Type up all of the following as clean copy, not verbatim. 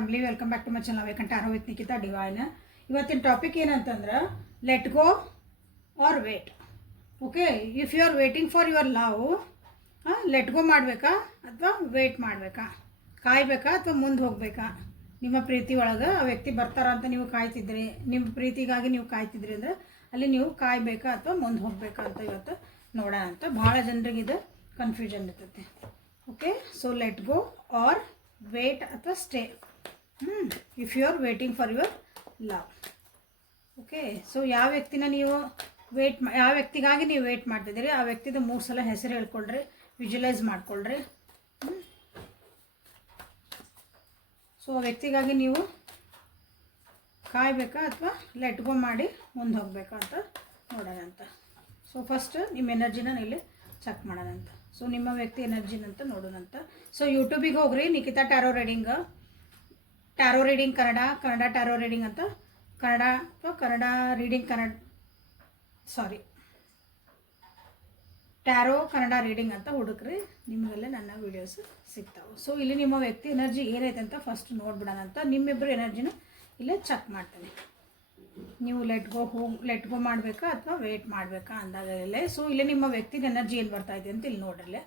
Family, welcome back to my channel ವೇಕಂಟ್ ಆರೋ with Nikita divine. ಇವತ್ತಿನ ಟಾಪಿಕ್ ಏನಂತಂದ್ರೆ let go or wait. Okay, if you are waiting for your love, let go ಮಾಡಬೇಕಾ ಅಥವಾ wait ಮಾಡಬೇಕಾ, ಕಾಯಬೇಕಾ ಅಥವಾ ಮುಂದೆ ಹೋಗಬೇಕಾ? ನಿಮ್ಮ ಪ್ರೀತಿ ಒಳಗೆ ಆ ವ್ಯಕ್ತಿ ಬರ್ತಾರ ಅಂತ ನೀವು ಕಾಯ್ತಿದ್ರಿ, ನಿಮ್ಮ ಪ್ರೀತಿಗಾಗಿ ನೀವು ಕಾಯ್ತಿದ್ರಿ ಅಂದರೆ ಅಲ್ಲಿ ನೀವು ಕಾಯಬೇಕಾ ಅಥವಾ ಮುಂದೆ ಹೋಗಬೇಕಾ ಅಂತ ಇವತ್ತು ನೋಡೋಣ ಅಂತ. ಭಾಳ ಜನರಿಗೆ ಇದು ಕನ್ಫ್ಯೂಷನ್ ಇರ್ತೈತೆ. Okay, so let go or wait ಅಥವಾ stay, if you are waiting for your love. Okay, so ಯಾವ ವ್ಯಕ್ತಿನ ನೀವು ಯಾವ ವ್ಯಕ್ತಿಗಾಗಿ ನೀವು ವೇಟ್ ಮಾಡ್ತಿದ್ದೀರಿ ಆ ವ್ಯಕ್ತಿದು 3 ಸಲ ಹೆಸರು ಹೇಳ್ಕೊಳ್ರಿ, ವಿಜುವಲೈಸ್ ಮಾಡ್ಕೊಳ್ರಿ. ಸೊ ಆ ವ್ಯಕ್ತಿಗಾಗಿ ನೀವು ಕಾಯಬೇಕಾ ಅಥವಾ ಲೆಟ್ ಗೋ ಮಾಡಿ ಮುಂದೆ ಹೋಗಬೇಕಾ ಅಂತ ನೋಡೋಣ ಅಂತ. ಸೊ ಫಸ್ಟ್ ನಿಮ್ಮ ಎನರ್ಜಿನ ಇಲ್ಲಿ ಚೆಕ್ ಮಾಡೋಣ ಅಂತ. ಸೊ ನಿಮ್ಮ ವ್ಯಕ್ತಿ ಎನರ್ಜಿನಂತ ನೋಡೋಣಂತ. ಸೊ ಯೂಟ್ಯೂಬಿಗೆ ಹೋಗ್ರಿ, Nikita tarot reading Kannada tarot reading ಅಂತ, Kannada reading tarot Kannada reading ಅಂತ ಹುಡುಕ್ರಿ, ನಿಮಗೆಲ್ಲ ನನ್ನ ವೀಡಿಯೋಸ್ ಸಿಗ್ತಾವೆ. ಸೊ ಇಲ್ಲಿ ನಿಮ್ಮ ವ್ಯಕ್ತಿ ಎನರ್ಜಿ ಏನೈತೆ ಅಂತ ಫಸ್ಟ್ ನೋಡ್ಬಿಡೋಣ ಅಂತ. ನಿಮ್ಮಿಬ್ಬರು ಎನರ್ಜಿನ ಇಲ್ಲೇ ಚೆಕ್ ಮಾಡ್ತೇನೆ. ನೀವು ಲೆಟ್ ಗೋ ಮಾಡಬೇಕಾ ಅಥವಾ ವೇಟ್ ಮಾಡಬೇಕಾ ಅಂದಾಗ ಇಲ್ಲೇ. ಸೊ ಇಲ್ಲಿ ನಿಮ್ಮ ವ್ಯಕ್ತಿಗೆ ಎನರ್ಜಿ ಏನು ಬರ್ತಾ ಇದೆ ಅಂತ ಇಲ್ಲಿ ನೋಡ್ರಲ್ಲೇ.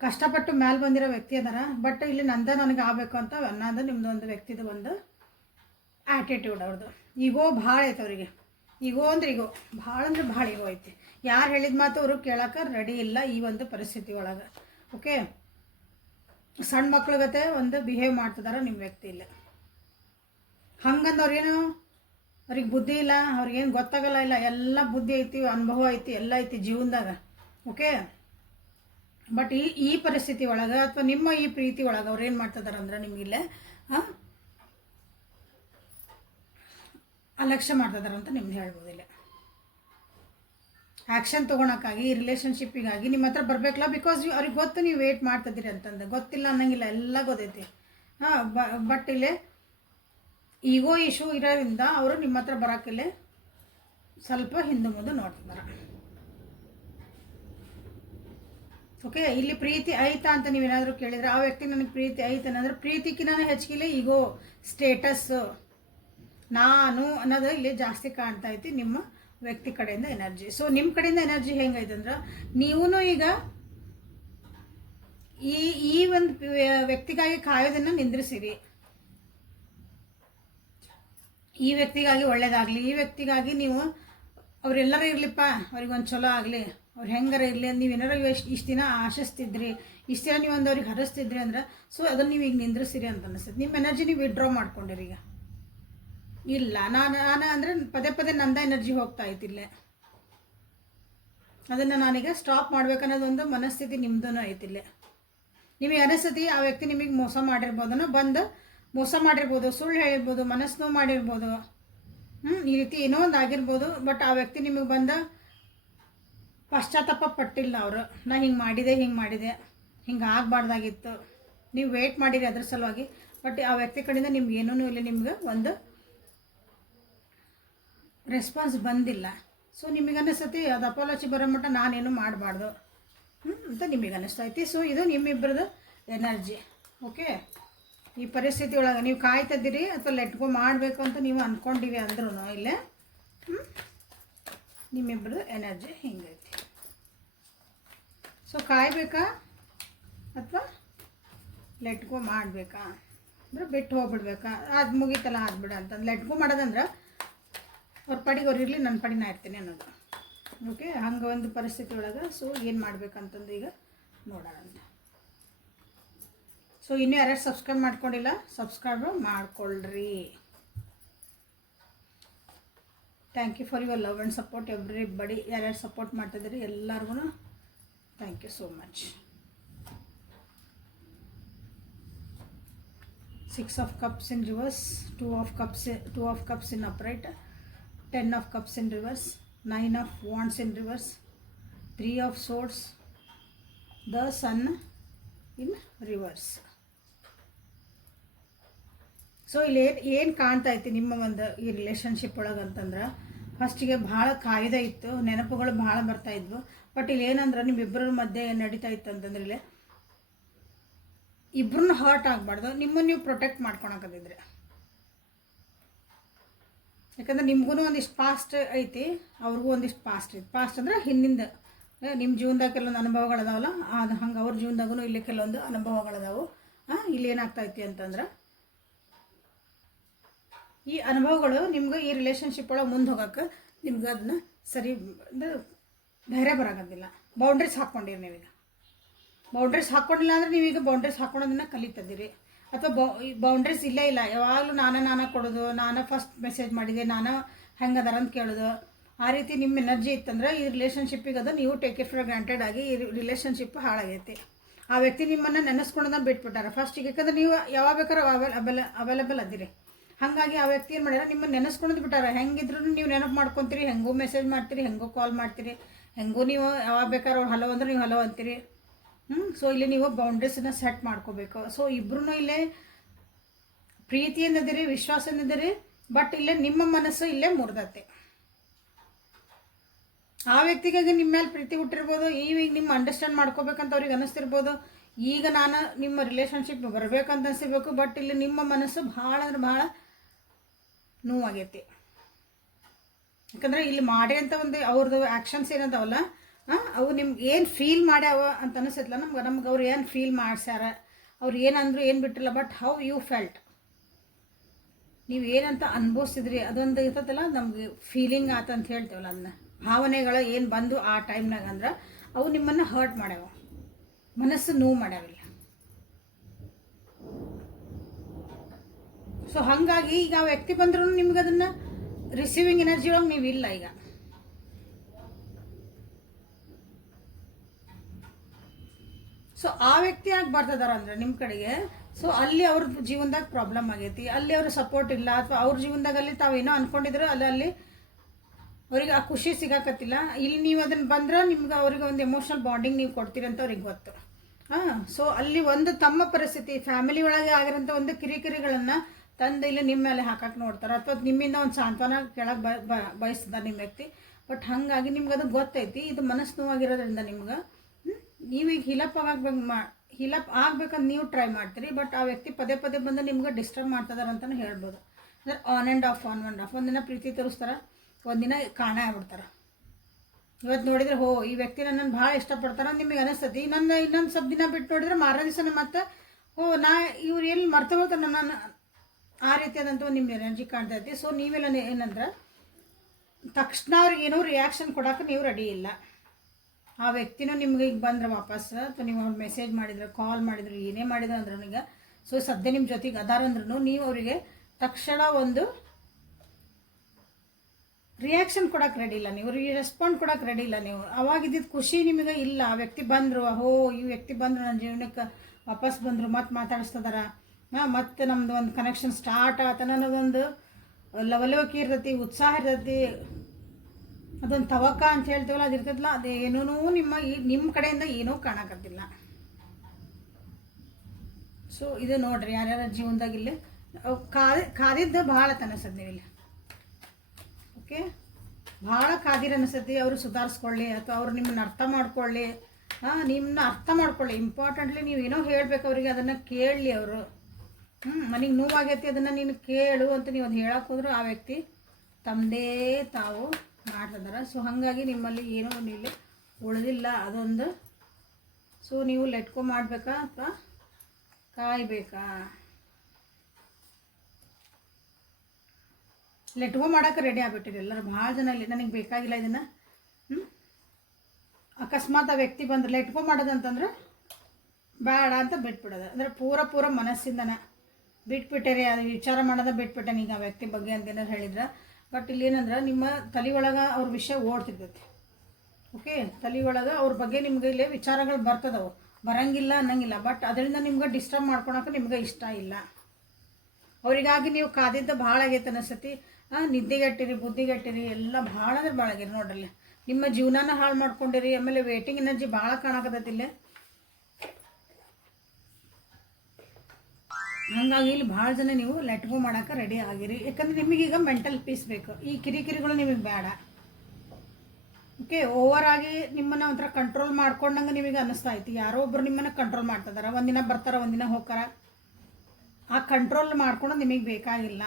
ಕಷ್ಟಪಟ್ಟು ಮೇಲೆ ಬಂದಿರೋ ವ್ಯಕ್ತಿ ಅದಾರ, ಬಟ್ ಇಲ್ಲಿ ನನಗೆ ಆಗಬೇಕು ಅಂತ ಅನ್ನೋದು ನಿಮ್ಮದು ಒಂದು ವ್ಯಕ್ತಿದು ಒಂದು ಆ್ಯಟಿಟ್ಯೂಡ್. ಅವ್ರದ್ದು ಈಗೋ ಭಾಳ ಐತೆ ಅವರಿಗೆ. ಈಗೋ ಭಾಳ ಈಗೋ ಐತಿ. ಯಾರು ಹೇಳಿದ ಮಾತು ಅವರು ಕೇಳೋಕೆ ರೆಡಿ ಇಲ್ಲ ಈ ಒಂದು ಪರಿಸ್ಥಿತಿ ಒಳಗೆ. ಓಕೆ, ಸಣ್ಣ ಮಕ್ಳಿಗತೆ ಒಂದು ಬಿಹೇವ್ ಮಾಡ್ತಿದಾರ ನಿಮ್ಮ ವ್ಯಕ್ತಿ ಇಲ್ಲ. ಹಂಗಂದು ಅವ್ರಿಗೆ ಬುದ್ಧಿ ಇಲ್ಲ, ಅವ್ರಿಗೇನು ಗೊತ್ತಾಗಲ್ಲ. ಇಲ್ಲ, ಎಲ್ಲ ಬುದ್ಧಿ ಐತಿ, ಅನುಭವ ಐತಿ, ಎಲ್ಲ ಐತಿ ಜೀವನದಾಗ. ಓಕೆ, ಬಟ್ ಈ ಪರಿಸ್ಥಿತಿ ಒಳಗೆ ಅಥವಾ ನಿಮ್ಮ ಈ ಪ್ರೀತಿ ಒಳಗೆ ಅವ್ರು ಏನು ಮಾಡ್ತಿದಾರೆ ಅಂದ್ರೆ ನಿಮಗಿಲ್ಲೇ ಅಲಕ್ಷ್ಯ ಮಾಡ್ತಿದಾರೆ ಅಂತ ನಿಮ್ಗೆ ಹೇಳ್ಬೋದಿಲ್ಲ. ಆ್ಯಕ್ಷನ್ ತೊಗೊಳಕ್ಕಾಗಿ, ರಿಲೇಷನ್ಶಿಪ್ಪಿಗಾಗಿ ನಿಮ್ಮ ಹತ್ರ ಬರಬೇಕಲ್ಲ. ಬಿಕಾಸ್ ಅವ್ರಿಗೆ ಗೊತ್ತು ನೀವು ವೇಟ್ ಮಾಡ್ತಿದ್ದೀರಿ ಅಂತಂದು. ಗೊತ್ತಿಲ್ಲ ಅನ್ನಂಗಿಲ್ಲ, ಎಲ್ಲ ಗೊತ್ತೈತಿ. ಬಟ್ ಇಲ್ಲೇ ಈಗೋ ಇಶ್ಯೂ ಇರೋದ್ರಿಂದ ಅವರು ನಿಮ್ಮ ಹತ್ರ ಬರೋಕ್ಕಿಲ್ಲ ಸ್ವಲ್ಪ ಹಿಂದೆ ಮುಂದೆ ನೋಡ್ತಿದ್ದಾರೆ. ಓಕೆ, ಇಲ್ಲಿ ಪ್ರೀತಿ ಐತಾ ಅಂತ ನೀವೇನಾದರೂ ಕೇಳಿದರೆ ಆ ವ್ಯಕ್ತಿ ನನಗೆ ಪ್ರೀತಿ ಐತೆ ಅನ್ನೋದ್ರೆ ಪ್ರೀತಿಗಿನ ಹೆಚ್ಚಿಗೆ ಈಗೋ ಸ್ಟೇಟಸ್ ನಾನು ಅನ್ನೋದು ಇಲ್ಲಿ ಜಾಸ್ತಿ ಕಾಣ್ತಾ ಐತಿ ನಿಮ್ಮ ವ್ಯಕ್ತಿ ಕಡೆಯಿಂದ ಎನರ್ಜಿ. ಸೊ ನಿಮ್ಮ ಕಡೆಯಿಂದ ಎನರ್ಜಿ ಹೆಂಗೈತೆ ಅಂದ್ರೆ ನೀವೂ ಈಗ ಈ ಒಂದು ವ್ಯಕ್ತಿಗಾಗಿ ಕಾಯೋದನ್ನು ನಿಂದ್ರಿಸಿರಿ. ಈ ವ್ಯಕ್ತಿಗಾಗಿ ಒಳ್ಳೇದಾಗಲಿ, ಈ ವ್ಯಕ್ತಿಗಾಗಿ ನೀವು ಅವರೆಲ್ಲರೂ ಇರಲಿಪ್ಪ, ಅವ್ರಿಗೊಂದು ಚಲೋ ಆಗಲಿ, ಅವ್ರು ಹೆಂಗಾರ ಇರಲಿ ಅಂತ ನೀವೇನಾರು ಇಷ್ಟು ದಿನ ಆಶಿಸ್ತಿದ್ರಿ, ಇಷ್ಟು ದಿನ ನೀವು ಒಂದು ಅವ್ರಿಗೆ ಹರಿಸ್ತಿದ್ರಿ ಅಂದ್ರೆ ಸೊ ಅದನ್ನು ನೀವು ಈಗ ನಿಂದ್ರಿಸಿರಿ ಅಂತ ಅನಿಸ್ತದೆ. ನಿಮ್ಮ ಎನರ್ಜಿ ನೀವು ವಿಡ್ರಾ ಮಾಡ್ಕೊಂಡಿರಿ. ಈಗ ಇಲ್ಲ ನಾನು ಅಂದರೆ ಪದೇ ನಂದ ಎನರ್ಜಿ ಹೋಗ್ತಾ ಐತಿಲ್ಲೇ, ಅದನ್ನು ನಾನೀಗ ಸ್ಟಾಪ್ ಮಾಡ್ಬೇಕನ್ನೋದೊಂದು ಮನಸ್ಥಿತಿ ನಿಮ್ಮದೂ ಐತಿಲ್ಲೇ. ನಿಮಗೆ ಅನಿಸ್ತತಿ ಆ ವ್ಯಕ್ತಿ ನಿಮಗೆ ಮೋಸ ಮಾಡಿರ್ಬೋದನ್ನ ಮೋಸ ಮಾಡಿರ್ಬೋದು, ಸುಳ್ಳು ಹೇಳಿರ್ಬೋದು, ಮನಸ್ಸು ನೋವು ಮಾಡಿರ್ಬೋದು, ಈ ರೀತಿ ಏನೋ ಒಂದು ಆಗಿರ್ಬೋದು. ಬಟ್ ಆ ವ್ಯಕ್ತಿ ನಿಮಗೆ ಪಶ್ಚಾತ್ತಾಪ ಪಟ್ಟಿಲ್ಲ. ಅವರು ನಾ ಹಿಂಗೆ ಮಾಡಿದೆ, ಹಿಂಗೆ ಆಗಬಾರ್ದಾಗಿತ್ತು, ನೀವು ವೇಟ್ ಮಾಡಿರಿ ಅದ್ರ ಸಲುವಾಗಿ. ಬಟ್ ಆ ವ್ಯಕ್ತಿ ಕಡೆಯಿಂದ ನಿಮ್ಗೆ ಏನೂ ಇಲ್ಲ, ನಿಮ್ಗೆ ಒಂದು ರೆಸ್ಪಾನ್ಸ್ ಬಂದಿಲ್ಲ. ಸೊ ನಿಮಗೆ ಅನಿಸ್ತತಿ ಅದು ಅಪಾಲಜಿ ಬರೋ ಮಟ್ಟ ನಾನೇನು ಮಾಡಬಾರ್ದು ಅಂತ ನಿಮಗೆ ಅನಿಸ್ತೈತಿ. ಸೊ ಇದು ನಿಮ್ಮಿಬ್ಬರದು ಎನರ್ಜಿ. ಓಕೆ, ಈ ಪರಿಸ್ಥಿತಿ ಒಳಗೆ ನೀವು ಕಾಯ್ತಿದ್ದೀರಿ ಅಥವಾ ಲೆಟ್ ಗೋ ಮಾಡಬೇಕು ಅಂತ ನೀವು ಅಂದ್ಕೊಂಡಿವಿ ಅಂದ್ರೂ ಇಲ್ಲೇ ನಿಮ್ಮಿಬ್ಬರದು ಎನರ್ಜಿ ಹಿಂಗೈತಿ. ಸೊ ಕಾಯಬೇಕಾ ಅಥವಾ ಲೆಟ್ ಗೋ ಮಾಡಬೇಕಾ ಅಂದ್ರೆ ಬಿಟ್ಟು ಹೋಗ್ಬಿಡ್ಬೇಕಾ, ಅದು ಮುಗೀತಲ್ಲ ಆಗ್ಬಿಡ ಅಂತಂದು ಲೆಟ್ ಗೋ ಮಾಡೋದಂದ್ರೆ ಅವ್ರ ಪಡಿಗೆ ಅವ್ರು ಇರಲಿ, ನನ್ನ ಪಡಿ ನಾ ಇರ್ತೀನಿ ಅನ್ನೋದು. ಓಕೆ, ಹಂಗೆ ಒಂದು ಪರಿಸ್ಥಿತಿ ಒಳಗೆ ಸೊ ಏನು ಮಾಡ್ಬೇಕಂತಂದು ಈಗ ನೋಡೋಣ ಅಂತ. ಸೊ ಇನ್ನೂ ಯಾರ್ಯಾರು ಸಬ್ಸ್ಕ್ರೈಬ್ ಮಾಡ್ಕೊಂಡಿಲ್ಲ ಸಬ್ಸ್ಕ್ರೈಬ್ ಮಾಡ್ಕೊಳ್ರಿ. Thank you for your love and support everybody. ಯಾರ್ಯಾರು ಸಪೋರ್ಟ್ ಮಾಡ್ತಿದ್ದೀರಿ ಎಲ್ಲರಿಗೂ thank you so much. 6 of cups in reverse, 2 of cups in upright, 10 of cups in reverse, 9 of wands in reverse, 3 of swords, the sun in reverse. So ಇಲ್ಲಿ ಏನು ಕಾಣ್ತಾ ಐತಿ ನಿಮ್ಮ ಒಂದು ಈ ರಿಲೇಷನ್ಶಿಪ್ ಒಳಗೆ ಅಂತಂದ್ರೆ ಫಸ್ಟಿಗೆ ಭಾಳ ಕಾಯ್ದೆ ಇತ್ತು, ನೆನಪುಗಳು ಭಾಳ ಬರ್ತಾಯಿದ್ವು. ಬಟ್ ಇಲ್ಲಿ ಏನಂದ್ರೆ ನಿಮ್ಮಿಬ್ಬರ ಮಧ್ಯೆ ನಡೀತಾ ಇತ್ತು ಅಂತಂದ್ರೆ ಇಲ್ಲಿ ಇಬ್ಬರನ್ನ ಹರ್ಟ್ ಆಗಬಾರ್ದು, ನಿಮ್ಮನ್ನು ನೀವು ಪ್ರೊಟೆಕ್ಟ್ ಮಾಡ್ಕೊಳಕದಿದ್ರೆ. ಯಾಕಂದ್ರೆ ನಿಮಗೂ ಒಂದಿಷ್ಟು ಪಾಸ್ಟ್ ಐತಿ, ಅವ್ರಿಗೂ ಒಂದಿಷ್ಟು ಪಾಸ್ಟ್ ಐತಿ. ಪಾಸ್ಟ್ ಅಂದ್ರೆ ಹಿಂದಿಂದ ನಿಮ್ಮ ಜೀವನದಾಗ ಕೆಲವೊಂದು ಅನುಭವಗಳದಾವಲ್ಲ, ಅದು ಹಂಗೆ ಅವ್ರ ಜೀವನದಾಗೂ ಇಲ್ಲಿ ಕೆಲವೊಂದು ಅನುಭವಗಳದಾವು. ಇಲ್ಲಿ ಏನಾಗ್ತೈತಿ ಅಂತಂದ್ರೆ ಈ ಅನುಭವಗಳು ನಿಮ್ಗೆ ಈ ರಿಲೇಷನ್ಶಿಪ್ ಒಳಗೆ ಮುಂದೆ ಹೋಗೋಕೆ ನಿಮ್ಗೆ ಅದನ್ನ ಸರಿ ಅಂದರೆ ಧೈರ್ಯ ಬರೋದಿಲ್ಲ. ಬೌಂಡ್ರೀಸ್ ಹಾಕ್ಕೊಂಡಿರಿ ನೀವೀಗ. ಬೌಂಡ್ರೀಸ್ ಹಾಕ್ಕೊಂಡಿಲ್ಲ ಅಂದರೆ ನೀವೀಗ ಬೌಂಡ್ರೀಸ್ ಹಾಕ್ಕೊಳೋದನ್ನ ಕಲಿತಿದ್ದೀರಿ. ಅಥವಾ ಬೌಂಡ್ರೀಸ್ ಇಲ್ಲೇ ಇಲ್ಲ, ಯಾವಾಗಲೂ ನಾನೇ ಕೊಡೋದು, ನಾನು ಫಸ್ಟ್ ಮೆಸೇಜ್ ಮಾಡಿದೆ, ನಾನು ಹೆಂಗೆ ಅದಾರ ಅಂತ ಕೇಳೋದು, ಆ ರೀತಿ ನಿಮ್ಮ ಎನರ್ಜಿ ಇತ್ತಂದ್ರೆ ಈ ರಿಲೇಷನ್ಶಿಪ್ಪಿಗೆ ಅದು ನೀವು ಟೇಕ್ ಇಟ್ ಫಾರ್ ಗ್ರಾಂಟೆಡ್ ಆಗಿ ಈ ರಿಲೇಷನ್ಶಿಪ್ ಹಾಳಾಗೈತಿ. ಆ ವ್ಯಕ್ತಿ ನಿಮ್ಮನ್ನು ನೆನೆಸ್ಕೊಂಡೋದನ್ನ ಬಿಟ್ಬಿಟ್ಟಾರೆ ಫಸ್ಟಿಗೆ. ಯಾಕಂದ್ರೆ ನೀವು ಯಾವಾಗ ಬೇಕಾದ್ರೂ ಅವೈಲೇಬಲ್ ಅದಿರಿ. ಹಾಗಾಗಿ ಆ ವ್ಯಕ್ತಿ ಏನು ಮಾಡ್ಯಾರ, ನಿಮ್ಮನ್ನು ನೆನೆಸ್ಕೊಂಡು ಬಿಟ್ಟಾರ. ಹೆಂಗಿದ್ರು ನೀವು ನೆನಪು ಮಾಡ್ಕೊತೀರಿ, ಹೆಂಗೂ ಮೆಸೇಜ್ ಮಾಡ್ತೀರಿ, ಹೆಂಗೂ ಕಾಲ್ ಮಾಡ್ತೀರಿ, ಹೆಂಗೂ ನೀವು ಯಾವಾಗ ಬೇಕಾದ್ರೆ ಅವ್ರು ಹಲೋ ಅಂದ್ರೆ ನೀವು ಹಲೋ ಅಂತೀರಿ. ಸೊ ಇಲ್ಲಿ ನೀವು ಬೌಂಡ್ರೀಸನ್ನ ಸೆಟ್ ಮಾಡ್ಕೋಬೇಕು. ಸೊ ಇಬ್ರು ಇಲ್ಲೇ ಪ್ರೀತಿಯಿಂದಿರಿ, ವಿಶ್ವಾಸದಿಂದಿರಿ, ಬಟ್ ಇಲ್ಲೇ ನಿಮ್ಮ ಮನಸ್ಸು ಇಲ್ಲೇ ಮುರಿದತ್ತೆ. ಆ ವ್ಯಕ್ತಿಗಾಗಿ ನಿಮ್ಮ ಮೇಲೆ ಪ್ರೀತಿ ಹುಟ್ಟಿರ್ಬೋದು, ಈಗ ನಿಮ್ಮ ಅಂಡರ್ಸ್ಟ್ಯಾಂಡ್ ಮಾಡ್ಕೋಬೇಕಂತ ಅವ್ರಿಗೆ ಅನ್ನಿಸ್ತಿರ್ಬೋದು. ಈಗ ನಾನು ನಿಮ್ಮ ರಿಲೇಷನ್ಶಿಪ್ ಬರಬೇಕಂತ ಅನಿಸಿರ್ಬೇಕು, ಬಟ್ ಇಲ್ಲಿ ನಿಮ್ಮ ಮನಸ್ಸು ಭಾಳ ಅಂದ್ರೆ ಭಾಳ ನೋವಾಗೈತಿ. ಯಾಕಂದರೆ ಇಲ್ಲಿ ಮಾಡಿ ಅಂತ ಒಂದು ಅವ್ರದ್ದು ಆ್ಯಕ್ಷನ್ಸ್ ಏನಂತಾವಲ್ಲ, ಅವು ನಿಮ್ಗೆ ಏನು ಫೀಲ್ ಮಾಡ್ಯಾವ ಅಂತ ಅನಿಸತ್ತಲ್ಲ, ನಮ್ಗೆ ಅವ್ರು ಏನು ಫೀಲ್ ಮಾಡ್ಸ್ಯಾರ, ಅವ್ರು ಏನಂದ್ರು ಏನು ಬಿಟ್ಟಿಲ್ಲ, ಬಟ್ ಹೌ ಯು ಫೆಲ್ಟ್, ನೀವು ಏನಂತ ಅನುಭವಿಸಿದ್ರಿ ಅದೊಂದು ಇರ್ತದಲ್ಲ, ನಮ್ಗೆ ಫೀಲಿಂಗ್ ಆತಂತ ಹೇಳ್ತೇವಲ್ಲ, ಅದನ್ನ ಭಾವನೆಗಳು ಏನು ಬಂದು ಆ ಟೈಮ್ನಾಗ ಅಂದ್ರೆ ಅವು ನಿಮ್ಮನ್ನು ಹರ್ಟ್ ಮಾಡ್ಯಾವ, ಮನಸ್ಸು ನೋವು ಮಾಡ್ಯಾವಿಲ್ಲ. ಸೊ ಹಾಗಾಗಿ ಈಗ ಆ ವ್ಯಕ್ತಿ ಬಂದ್ರೂ ನಿಮ್ಗೆ ಅದನ್ನು ರಿಸೀವಿಂಗ್ ಎನರ್ಜಿ ಒಳಗೆ ನೀವಿಲ್ಲ ಈಗ. ಸೊ ಆ ವ್ಯಕ್ತಿ ಯಾಕೆ ಬರ್ತದಾರ ಅಂದ್ರೆ ನಿಮ್ಮ ಕಡೆಗೆ, ಸೊ ಅಲ್ಲಿ ಅವ್ರ ಜೀವನದಾಗ ಪ್ರಾಬ್ಲಮ್ ಆಗೈತಿ, ಅಲ್ಲಿ ಅವ್ರ ಸಪೋರ್ಟ್ ಇಲ್ಲ, ಅಥವಾ ಅವ್ರ ಜೀವನದಾಗ ಅಲ್ಲಿ ತಾವೇನೋ ಅನ್ಕೊಂಡಿದ್ರು ಅಲ್ಲಿ ಅವ್ರಿಗೆ ಆ ಖುಷಿ ಸಿಗಾಕತ್ತಿಲ್ಲ. ಇಲ್ಲಿ ನೀವು ಅದನ್ನು ಬಂದ್ರೆ ನಿಮ್ಗೆ ಅವ್ರಿಗೆ ಒಂದು ಎಮೋಷನಲ್ ಬಾಂಡಿಂಗ್ ನೀವು ಕೊಡ್ತೀರಿ ಅಂತ ಅವ್ರಿಗೆ ಗೊತ್ತು. ಸೊ ಅಲ್ಲಿ ಒಂದು ತಮ್ಮ ಪರಿಸ್ಥಿತಿ ಫ್ಯಾಮಿಲಿ ಒಳಗೆ ಆಗಿರೋಂಥ ಒಂದು ಕಿರಿಕಿರಿಗಳನ್ನು ತಂದು ಇಲ್ಲಿ ನಿಮ್ಮ ಮೇಲೆ ಹಾಕಕ್ಕೆ ನೋಡ್ತಾರೆ, ಅಥವಾ ನಿಮ್ಮಿಂದ ಒಂದು ಸಾಂತ್ವನ ಕೆಳಗೆ ಬಯಸ್ತದ ನಿಮ್ಮ ವ್ಯಕ್ತಿ. ಬಟ್ ಹಾಗಾಗಿ ನಿಮ್ಗೆ ಅದು ಗೊತ್ತೈತಿ, ಇದು ಮನಸ್ಸು ನೋವಾಗಿರೋದ್ರಿಂದ ನಿಮ್ಗೆ ನೀವೀಗ ಹಿಲಪ್ ಆಗ್ಬೇಕಂತ ನೀವು ಟ್ರೈ ಮಾಡ್ತೀರಿ. ಬಟ್ ಆ ವ್ಯಕ್ತಿ ಪದೇ ಪದೇ ಬಂದು ನಿಮ್ಗೆ ಡಿಸ್ಟರ್ಬ್ ಮಾಡ್ತಿದಾರೆ ಅಂತಲೇ ಹೇಳ್ಬೋದು. ಅಂದರೆ ಆನ್ ಆ್ಯಂಡ್ ಆಫ್ ಒಂದಿನ ಪ್ರೀತಿ ತೋರಿಸ್ತಾರೆ, ಒಂದಿನ ಕಾಣ ಆಗ್ಬಿಡ್ತಾರೆ. ಇವತ್ತು ನೋಡಿದರೆ ಈ ವ್ಯಕ್ತಿ ನನ್ನನ್ನು ಭಾಳ ಇಷ್ಟಪಡ್ತಾರೆ ನಿಮಗೆ ಅನಿಸ್ತತಿ, ಇನ್ನೊಂದು ಸ್ವಲ್ಪ ದಿನ ಬಿಟ್ಟು ನೋಡಿದ್ರೆ ಮಾರನೇ ದಿವಸನೇ ಮತ್ತೆ ಇವ್ರು ಎಲ್ಲಿ ಮರ್ತು ಹೋಗ್ತಾರೆ ನನ್ನ, ಆ ರೀತಿಯಾದಂಥ ಒಂದು ನಿಮ್ಮ ಎನರ್ಜಿ ಕಾಣ್ತೈತಿ. ಸೊ ನೀವೆಲ್ಲ ಏನಂದ್ರೆ ತಕ್ಷಣ ಅವ್ರಿಗೆ ಏನೋ ರಿಯಾಕ್ಷನ್ ಕೊಡೋಕೆ ನೀವು ರೆಡಿ ಇಲ್ಲ. ಆ ವ್ಯಕ್ತಿನೂ ನಿಮ್ಗೆ ಈಗ ಬಂದ್ರೆ ವಾಪಸ್, ಅಥವಾ ನೀವು ಅವ್ರು ಮೆಸೇಜ್ ಮಾಡಿದ್ರೆ, ಕಾಲ್ ಮಾಡಿದ್ರು, ಏನೇ ಮಾಡಿದ್ರು ಅಂದ್ರೆ ನನಗೆ ಸೊ ಸದ್ಯ ನಿಮ್ಮ ಜೊತೆಗೆ ಅದಾರಂದ್ರೂ ನೀವು ಅವರಿಗೆ ತಕ್ಷಣ ಒಂದು ರಿಯಾಕ್ಷನ್ ಕೊಡೋಕೆ ರೆಡಿ ಇಲ್ಲ, ನೀವು ರೆಸ್ಪಾಂಡ್ ಕೊಡೋಕೆ ರೆಡಿ ಇಲ್ಲ. ನೀವು ಅವಾಗಿದ್ದಿದ್ದು ಖುಷಿ ನಿಮಗೆ ಇಲ್ಲ. ಆ ವ್ಯಕ್ತಿ ಬಂದರು, ಈ ವ್ಯಕ್ತಿ ಬಂದರು, ನನ್ನ ಜೀವನಕ್ಕೆ ವಾಪಸ್ ಬಂದರು, ಮತ್ತೆ ಮಾತಾಡಿಸ್ತದಾರ, ಮತ್ತೆ ನಮ್ಮದು ಒಂದು ಕನೆಕ್ಷನ್ ಸ್ಟಾರ್ಟ್ ಆತ ಅನ್ನೋದೊಂದು ಲವಲವಿಕೆ ಇರ್ತೈತಿ, ಉತ್ಸಾಹ ಇರ್ತೈತಿ, ಅದೊಂದು ತವಕ ಅಂತ ಹೇಳ್ತೀವಲ್ಲ, ಅದು ಇರ್ತೈತಲ್ಲ, ಅದೇನೂ ನಿಮ್ಮ ಕಡೆಯಿಂದ ಏನೂ ಕಾಣಕತ್ತಿಲ್ಲ. ಸೊ ಇದು ನೋಡ್ರಿ, ಯಾರ್ಯಾರ ಜೀವನದಾಗ ಇಲ್ಲಿ ಕಾದಿದ್ದು ಭಾಳ ಅನಿಸ್ತದೆ. ನೀವು ಇಲ್ಲಿ ಓಕೆ ಭಾಳ ಕಾದಿರ ಅನಿಸ್ತೈತಿ. ಅವರು ಸುಧಾರಿಸ್ಕೊಳ್ಳಿ, ಅಥವಾ ಅವ್ರು ನಿಮ್ಮನ್ನ ಅರ್ಥ ಮಾಡ್ಕೊಳ್ಳಿ, ನಿಮ್ಮನ್ನ ಅರ್ಥ ಮಾಡ್ಕೊಳ್ಳಿ. ಇಂಪಾರ್ಟೆಂಟ್ಲಿ ನೀವು ಏನೋ ಹೇಳ್ಬೇಕು ಅವರಿಗೆ, ಅದನ್ನು ಕೇಳಲಿ ಅವರು. ನನಗೆ ನೋವಾಗೈತಿ ಅದನ್ನು ನೀನು ಕೇಳು ಅಂತ ನೀವು ಅದು ಹೇಳಕ್ಕೆ ಹೋದ್ರೆ ಆ ವ್ಯಕ್ತಿ ತಮ್ಮದೇ ತಾವು ಮಾಡ್ತಿದ್ದಾರೆ. ಸೊ ಹಾಗಾಗಿ ನಿಮ್ಮಲ್ಲಿ ಏನೋ ಇಲ್ಲಿ ಉಳಿದಿಲ್ಲ ಅದೊಂದು. ಸೊ ನೀವು ಲೆಟ್ಕೋ ಮಾಡಬೇಕಾ ಅಥವಾ ಕಾಯಬೇಕಾ? ಲೆಟ್ಕೋ ಮಾಡೋಕೆ ರೆಡಿ ಆಗ್ಬಿಟ್ಟಿರಿ ಎಲ್ಲರೂ. ಭಾಳ ಜನ ಇಲ್ಲಿ ನನಗೆ ಬೇಕಾಗಿಲ್ಲ ಇದನ್ನು. ಅಕಸ್ಮಾತ್ ಆ ವ್ಯಕ್ತಿ ಬಂದ್ರೆ ಲೆಟ್ಕೋ ಮಾಡೋದಂತಂದ್ರೆ ಬೇಡ ಅಂತ ಬಿಟ್ಬಿಡೋದು. ಅಂದರೆ ಪೂರ ಮನಸ್ಸಿಂದನೇ ಬಿಟ್ಬಿಟ್ಟೇರಿ, ಅದು ವಿಚಾರ ಮಾಡೋದ ಬಿಟ್ಬಿಟ್ಟೆ ಈಗ ಆ ವ್ಯಕ್ತಿ ಬಗ್ಗೆ ಅಂತ ಏನಾರು ಹೇಳಿದ್ರೆ. ಬಟ್ ಇಲ್ಲಿ ಏನಂದ್ರೆ ನಿಮ್ಮ ತಲೆ ಒಳಗೆ ಅವ್ರ ವಿಷಯ ಓಡ್ತಿರ್ತೈತಿ. ಓಕೆ, ತಲೆ ಒಳಗೆ ಅವ್ರ ಬಗ್ಗೆ ನಿಮ್ಗೆ ಇಲ್ಲಿ ವಿಚಾರಗಳು ಬರ್ತದವು, ಬರಂಗಿಲ್ಲ ಅನ್ನಂಗಿಲ್ಲ. ಬಟ್ ಅದರಿಂದ ನಿಮ್ಗೆ ಡಿಸ್ಟರ್ಬ್ ಮಾಡ್ಕೊಳಕ್ಕೆ ನಿಮ್ಗೆ ಇಷ್ಟ ಇಲ್ಲ. ಅವರಿಗಾಗಿ ನೀವು ಕಾದಿದ್ದು ಭಾಳ ಆಗೈತೆ ಅನಿಸ್ತತಿ. ನಿದ್ದೆಗೆಟ್ಟಿರಿ, ಬುದ್ಧಿಗೆಟ್ಟಿರಿ, ಎಲ್ಲ ಭಾಳ ಅಂದ್ರೆ ಭಾಳ ಆಗ್ಯಾರ ನೋಡ್ರಲ್ಲಿ. ನಿಮ್ಮ ಜೀವನನ ಹಾಳು ಮಾಡ್ಕೊಂಡಿರಿ. ಆಮೇಲೆ ವೇಟಿಂಗ್ ಎನರ್ಜಿ ಭಾಳ ಕಾಣಕತ್ತೈತಿ ಇಲ್ಲಿ. ಹಾಗಾಗಿ ಇಲ್ಲಿ ಭಾಳ ಜನ ನೀವು ಲೆಟ್ಗೋ ಮಾಡೋಕೆ ರೆಡಿ ಆಗಿರಿ. ಯಾಕಂದ್ರೆ ನಿಮಗೀಗ ಮೆಂಟಲ್ ಪೀಸ್ ಬೇಕು. ಈ ಕಿರಿಕಿರಿಗಳು ನಿಮಗೆ ಬೇಡ. ಓಕೆ. ಓವರ್ ಆಗಿ ನಿಮ್ಮನ್ನು ಒಂಥರ ಕಂಟ್ರೋಲ್ ಮಾಡ್ಕೊಂಡಂಗೆ ನಿಮಗೆ ಅನ್ನಿಸ್ತಾ ಐತಿ. ಯಾರೋ ಒಬ್ರು ನಿಮ್ಮನ್ನು ಕಂಟ್ರೋಲ್ ಮಾಡ್ತಿದಾರೆ. ಒಂದಿನ ಬರ್ತಾರೆ, ಒಂದಿನ ಹೋಗ್ತಾರ. ಆ ಕಂಟ್ರೋಲ್ ಮಾಡ್ಕೊಂಡು ನಿಮಗೆ ಬೇಕಾಗಿಲ್ಲ.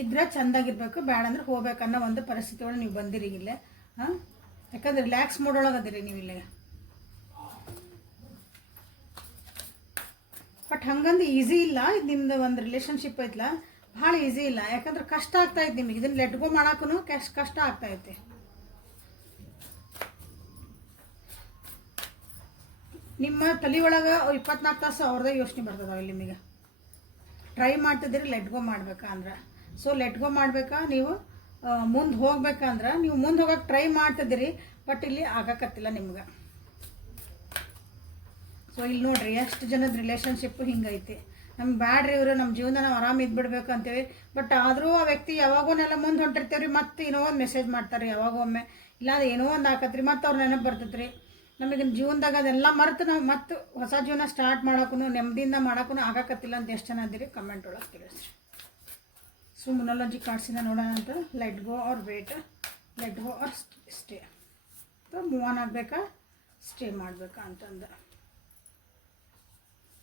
ಇದ್ರೆ ಚೆಂದಾಗಿರ್ಬೇಕು, ಬೇಡ ಅಂದ್ರೆ ಹೋಗ್ಬೇಕನ್ನೋ ಒಂದು ಪರಿಸ್ಥಿತಿ ಒಳಗೆ ನೀವು ಬಂದಿರಿ ಇಲ್ಲೇ. ಹಾಂ, ಯಾಕಂದ್ರೆ ರಿಲ್ಯಾಕ್ಸ್ ಮೂಡೊಳಗೆ ಅದಿರಿ ನೀವು ಇಲ್ಲೇ. ಬಟ್ ಹಂಗಂದು ಈಸಿ ಇಲ್ಲ. ಇದು ನಿಮ್ದು ಒಂದು ರಿಲೇಷನ್ಶಿಪ್ ಐತಲ್ಲ, ಭಾಳ ಈಸಿ ಇಲ್ಲ. ಯಾಕಂದ್ರೆ ಕಷ್ಟ ಆಗ್ತಾಯಿತ್ತು ನಿಮಗೆ. ಇದನ್ನು ಲೆಟ್ ಗೋ ಮಾಡೋಕ್ಕೂ ಕಷ್ಟ ಆಗ್ತಾಯಿತ್ತು. ನಿಮ್ಮ ತಲೆ ಒಳಗೆ 24 ತಾಸು ಅವ್ರದ್ದೇ ಯೋಚನೆ ಬರ್ತದಾವೆ ಇಲ್ಲಿ ನಿಮಗೆ. ಟ್ರೈ ಮಾಡ್ತಿದ್ದೀರಿ ಲೆಟ್ ಗೋ ಮಾಡ್ಬೇಕಂದ್ರೆ. ಸೊ ಲೆಟ್ ಗೋ ಮಾಡ್ಬೇಕಾ, ನೀವು ಮುಂದೆ ಹೋಗ್ಬೇಕಂದ್ರೆ ನೀವು ಮುಂದೆ ಹೋಗೋಕೆ ಟ್ರೈ ಮಾಡ್ತಿದ್ದೀರಿ. ಬಟ್ ಇಲ್ಲಿ ಆಗಕತ್ತಿಲ್ಲ ನಿಮ್ಗೆ. ಸೊ ಇಲ್ಲಿ ನೋಡ್ರಿ, ಎಷ್ಟು ಜನದ ರಿಲೇಷನ್ಶಿಪ್ಪು ಹಿಂಗೈತಿ. ನಮ್ಗೆ ಬ್ಯಾಡ್ರಿ ಇವರು, ನಮ್ಮ ಜೀವನ ನಾವು ಆರಾಮ ಇದ್ಬಿಡ್ಬೇಕು ಅಂತೇಳಿ. ಬಟ್ ಆದರೂ ಆ ವ್ಯಕ್ತಿ ಯಾವಾಗೋನೆಲ್ಲ ಮುಂದೆ ಹೊಂಟಿರ್ತೇವ್ರಿ, ಮತ್ತೆ ಏನೋ ಒಂದು ಮೆಸೇಜ್ ಮಾಡ್ತಾರೆ ಯಾವಾಗೋ ಒಮ್ಮೆ, ಇಲ್ಲಾಂದ್ರೆ ಏನೋ ಒಂದು ಹಾಕತ್ರಿ, ಮತ್ತೆ ಅವ್ರು ನೆನಪು ಬರ್ತೈತ್ರಿ. ನಮಗೆ ಜೀವನದಾಗ ಅದೆಲ್ಲ ಮರೆತು ನಾವು ಮತ್ತೆ ಹೊಸ ಜೀವನ ಸ್ಟಾರ್ಟ್ ಮಾಡೋಕ್ಕೂ ನೆಮ್ಮದಿಯಿಂದ ಮಾಡೋಕ್ಕೂ ಆಗಕತ್ತಿಲ್ಲ ಅಂತ ಎಷ್ಟು ಜನ ಇದ್ದೀರಿ ಕಮೆಂಟ್ ಒಳಗೆ ತಿಳಿಸ್ರಿ. ಸೊ ಮೊನಾಲಜಿ ಕಾರ್ಡ್ಸಿಂದ ನೋಡೋಣ ಅಂತ. Let go or wait, let go or stay, move on ಆಗಬೇಕಾ ಸ್ಟೇ ಮಾಡಬೇಕಾ ಅಂತಂದು.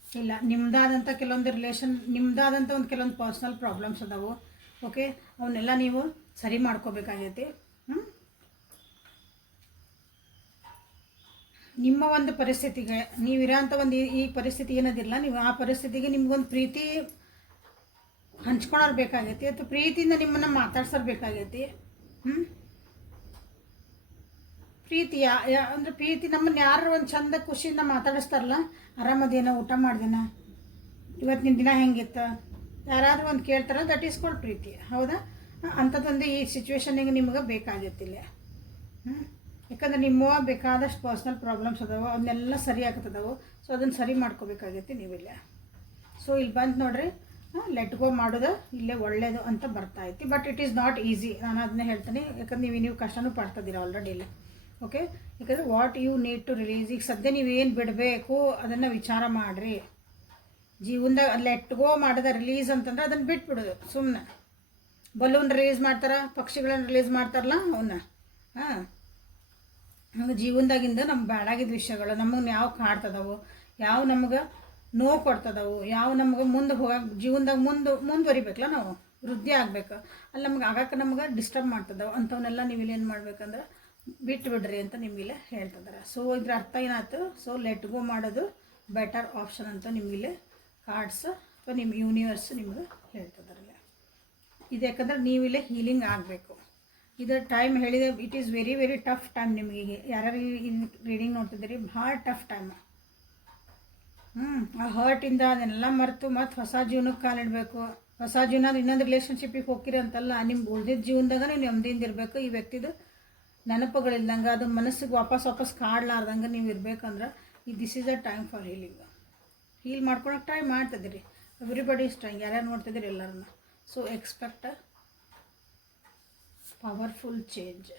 ಇಲ್ಲ, ನಿಮ್ಮದಾದಂಥ ಕೆಲವೊಂದು ನಿಮ್ಮದಾದಂಥ ಒಂದು ಕೆಲವೊಂದು ಪರ್ಸ್ನಲ್ ಪ್ರಾಬ್ಲಮ್ಸ್ ಅದಾವು. ಓಕೆ, ಅವನ್ನೆಲ್ಲ ನೀವು ಸರಿ ಮಾಡ್ಕೋಬೇಕಾಗೈತಿ. ನಿಮ್ಮ ಒಂದು ಪರಿಸ್ಥಿತಿಗೆ, ನೀವಿರೋಂಥ ಒಂದು ಈ ಪರಿಸ್ಥಿತಿ ಏನದಿಲ್ಲ, ನೀವು ಆ ಪರಿಸ್ಥಿತಿಗೆ ನಿಮ್ಗೊಂದು ಪ್ರೀತಿ ಹಂಚ್ಕೊಳೋರು ಬೇಕಾಗೈತಿ, ಅಥವಾ ಪ್ರೀತಿಯಿಂದ ನಿಮ್ಮನ್ನು ಮಾತಾಡ್ಸೋರು ಬೇಕಾಗೈತಿ. ಪ್ರೀತಿ ಅಂದರೆ ಪ್ರೀತಿ ನಮ್ಮನ್ನು ಯಾರು ಒಂದು ಚಂದ ಖುಷಿಯಿಂದ ಮಾತಾಡಿಸ್ತಾರಲ್ಲ, ಆರಾಮದೇನೋ, ಊಟ ಮಾಡ್ದೇನ, ಇವತ್ತಿನ ದಿನ ಹೆಂಗಿತ್ತು, ಯಾರಾದರೂ ಒಂದು ಕೇಳ್ತಾರ, ದಟ್ ಈಸ್ ಕಾಲ್ಡ್ ಪ್ರೀತಿ. ಹೌದಾ? ಅಂಥದ್ದೊಂದು ಈ ಸಿಚುವೇಶನಿಗೆ ನಿಮ್ಗೆ ಬೇಕಾಗೈತಿಲ್ಲ. ಯಾಕಂದ್ರೆ ನಿಮ್ಮ ಬೇಕಾದಷ್ಟು ಪರ್ಸ್ನಲ್ ಪ್ರಾಬ್ಲಮ್ಸ್ ಅದಾವೆ, ಅವನ್ನೆಲ್ಲ ಸರಿ ಆಗ್ತದವು. ಸೊ ಅದನ್ನು ಸರಿ ಮಾಡ್ಕೋಬೇಕಾಗೈತಿ ನೀವಿಲ್ಲ. ಸೊ ಇಲ್ಲಿ ಬಂದು ನೋಡ್ರಿ, ಲೆಟ್ ಗೋ ಮಾಡೋದು ಇಲ್ಲೇ ಒಳ್ಳೇದು ಅಂತ ಬರ್ತಾಯಿತ್ತು. But it is not easy, ನಾನು ಅದನ್ನೇ ಹೇಳ್ತೀನಿ. ಯಾಕಂದ್ರೆ ನೀವು ಕಷ್ಟನೂ ಪಡ್ತಿದ್ದೀರ ಆಲ್ರೆಡಿ ಇಲ್ಲಿ. ಓಕೆ, ಯಾಕಂದರೆ what you need to release. ಈಗ ಸದ್ಯ ನೀವೇನು ಬಿಡಬೇಕು ಅದನ್ನು ವಿಚಾರ ಮಾಡಿರಿ. ಜೀವನದಾಗ ಲೆಟ್ ಗೋ ಮಾಡೋದ ರಿಲೀಸ್ ಅಂತಂದ್ರೆ ಅದನ್ನು ಬಿಟ್ಬಿಡೋದು. ಸುಮ್ಮನೆ ಬಲೂನ್ ರಿಲೀಸ್ ಮಾಡ್ತಾರೆ, ಪಕ್ಷಿಗಳನ್ನು ರಿಲೀಸ್ ಮಾಡ್ತಾರಲ್ಲ ಅವನ್ನ. ನಮಗೆ ಜೀವನದಾಗಿಂದ ನಮ್ಗೆ ಬ್ಯಾಡಾಗಿದ್ದ ವಿಷಯಗಳು, ನಮಗೆ ಯಾವ ಕಾಡ್ತದವು, ಯಾವ ನಮ್ಗೆ ನೋವು ಕೊಡ್ತದವು, ಯಾವ ನಮ್ಗೆ ಮುಂದೆ ಹೋಗಕ್ಕೆ ಜೀವನದಾಗ ಮುಂದುವರಿಬೇಕಲ್ಲ, ನಾವು ವೃದ್ಧಿ ಆಗ್ಬೇಕು, ಅಲ್ಲಿ ನಮ್ಗೆ ಆಗಕ್ಕೆ ನಮ್ಗೆ ಡಿಸ್ಟರ್ಬ್ ಮಾಡ್ತದವು. ಅಂಥವನ್ನೆಲ್ಲ ನೀವು ಇಲ್ಲೇನು ಮಾಡ್ಬೇಕಂದ್ರೆ ಬಿಟ್ಟು ಬಿಡ್ರಿ ಅಂತ ನಿಮಗಿಲ್ಲೇ ಹೇಳ್ತಿದ್ದಾರೆ. ಸೊ ಇದ್ರ ಅರ್ಥ ಏನಾಯ್ತು? ಸೊ ಲೆಟ್ ಗೋ ಮಾಡೋದು ಬೆಟರ್ ಆಪ್ಷನ್ ಅಂತ ನಿಮಗಿಲ್ಲೇ ಕಾರ್ಡ್ಸ್ ಅಥವಾ ನಿಮ್ಮ ಯೂನಿವರ್ಸ್ ನಿಮ್ಗೆ ಹೇಳ್ತಿದ್ದಾರಲ್ಲ. ಇದು ಯಾಕಂದ್ರೆ ನೀವಿಲ್ಲೇ ಹೀಲಿಂಗ್ ಆಗಬೇಕು. ಇದರ ಟೈಮ್ ಹೇಳಿದೆ, it is very very tough time ನಿಮಗೆ. ಯಾರು ರೀಡಿಂಗ್ ನೋಡ್ತಿದ್ದೀರಿ, ಭಾಳ ಟಫ್ ಟೈಮ್. ಆ ಹರ್ಟಿಂದ ಅದನ್ನೆಲ್ಲ ಮರೆತು ಮತ್ತೆ ಹೊಸ ಜೀವನಕ್ಕೆ ಕಾಲಿಡಬೇಕು. ಹೊಸ ಜೀವನ ಇನ್ನೊಂದು ರಿಲೇಷನ್ಶಿಪ್ಪಿಗೆ ಹೋಗ್ತೀರಿ ಅಂತಲ್ಲ, ನಿಮ್ಮ ಉಳಿದಿದ್ದ ಜೀವನದಾಗ ನೀವು ನೆಮ್ಮದಿಯಿಂದ ಇರಬೇಕು. ಈ ವ್ಯಕ್ತಿದು ನೆನಪುಗಳಿಲ್ದಂಗೆ, ಅದು ಮನಸ್ಸಿಗೆ ವಾಪಸ್ ಕಾಡ್ಲಾರ್ದಂಗೆ ನೀವು ಇರಬೇಕಂದ್ರೆ this is a time for healing. Heal ಮಾಡ್ಕೊಳಕ್ಕೆ ಟ್ರೈ ಮಾಡ್ತಿದ್ದೀರಿ. Everybody is trying. ಯಾರ್ಯಾರು ನೋಡ್ತಿದ್ದೀರಿ ಎಲ್ಲರನ್ನ. So expect powerful change.